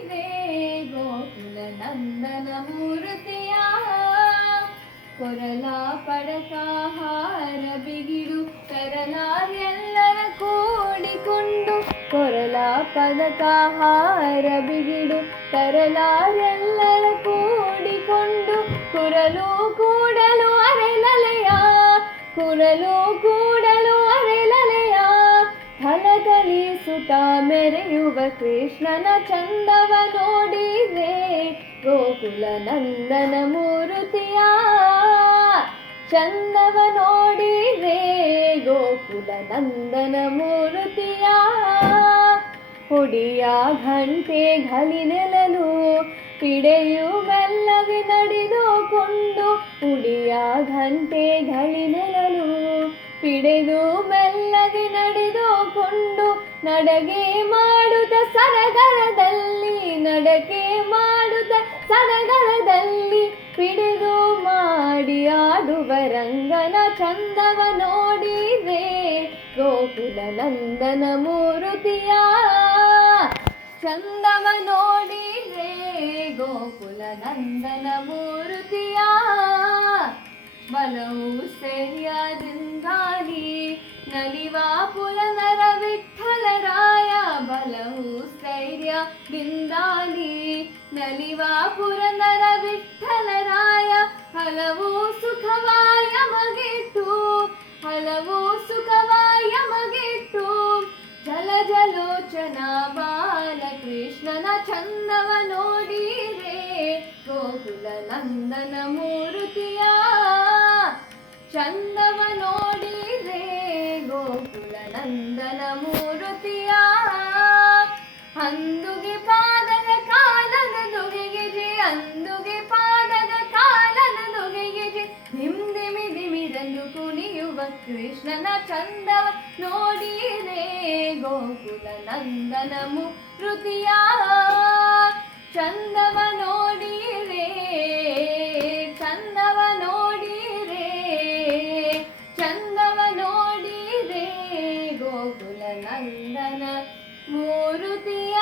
ನೋಡಿದೆ ಗೋಕುಲ ನಂದನ ಮೂರ್ತಿಯ ಕೊರಲ ಪಡಕಾಹಾರ ಬಿಗಿಡು ತರಲಾರೆಲ್ಲರ ಕೂಡಿಕೊಂಡು ಕೊರಲ ಪದಕಾಹಾರ ಬಿಗಿಡು ತರಲಾರೆಲ್ಲರ ಕೂಡಿಕೊಂಡು ಕುರಲು ಕೂಡಲು ಅರೆಲಲೆಯ ಕುರಲು ಕೂಡಲು ಅರೆಲಲೆಯ ಥಲಥಲಿಸುತ್ತ ಮೆರೆಯುವ ಕೃಷ್ಣನ ಚಂದವ ನೋಡಿದೆ ಗೋಕುಲ ನಂದನ ಮೂರುತಿಯ ಚಂದವ ನೋಡಿದೆ ಗೋಕುಲ ನಂದನ ಮೂರುತಿಯ ಹುಡಿಯ ಘಂಟೆ ಘಲಿನೆಲಲು ಪಿಡೆಯು ಮೆಲ್ಲಗೆ ನಡೆದುಕೊಂಡು ಹುಡಿಯ ಘಂಟೆ ಘಳಿನೆಲಲು ಪಿಡೆದು ಮೆಲ್ಲಗೆ ನಡೆದುಕೊಂಡು ನಡಗೆ ಮಾಡುತ್ತ ಸರಗರದಲ್ಲಿ ನಡಕೆ ಮಾಡುತ್ತ ಸರಗರದಲ್ಲಿ ಪಿಡೆದು ಮಾಡಿ ಆಡುವ ರಂಗನ ಚಂದವ ನೋಡಿದೆ ಗೋಕುಲ ನಂದನ ಮೂರುತಿಯ ಚಂದವ ನೋಡಿದೆ ಗೋಕುಲ ನಂದನ ಮೂರುತಿಯ ಬಲವು ಸ್ಥೈರ್ಯದಿಂದಾಗಿ ನಲಿವ ಪುರನರ ವಿಠ್ಠಲರಾಯ ಬಲವು ಸ್ಥೈರ್ಯದಿಂದಾಗಿ ನಲಿವ ಪುರನರ ವಿಠ್ಠಲರಾಯ ಹಲವು ಸುಖವಾಯ ಮಗಿಟ್ಟು ಹಲವು ಸುಖವಾಯ ಮಗಿಟ್ಟು ಜಲ ಜಲೋಚನ ಬಾಲಕೃಷ್ಣನ ಚಂದವ ನೋಡಿರೆ ಗೋಕುಲ ನಂದನ ಮೂರುತಿಯ ಚಂದವ ನೋಡಿರೆ ಗೋಕುಲ ನಂದನ ಮೂರುತಿಯ ಅಂದುಗೆ ಪಾದದ ಕಾಲದ ದುಗೆಗೆ ಅಂದುಗೆ ಪಾದದ ಕಾಲದ ದುಗೆಗೆ ಧಿಮ್ ದಿಮಿ ದಿಮಿದಂದು ಕುಣಿಯುವ ಕೃಷ್ಣನ ಚಂದವ ನೋಡಿರೆ ಗೋಕುಲ ನಂದನ ಮೂರುತಿಯ ಚಂದವ ನೋಡಿರೆ ಚಂದವ ನೋಡಿರೆ ಚಂದವ ನೋಡಿರೆ ಗೋಕುಲ ನಂದನ ಮೂರುತಿಯ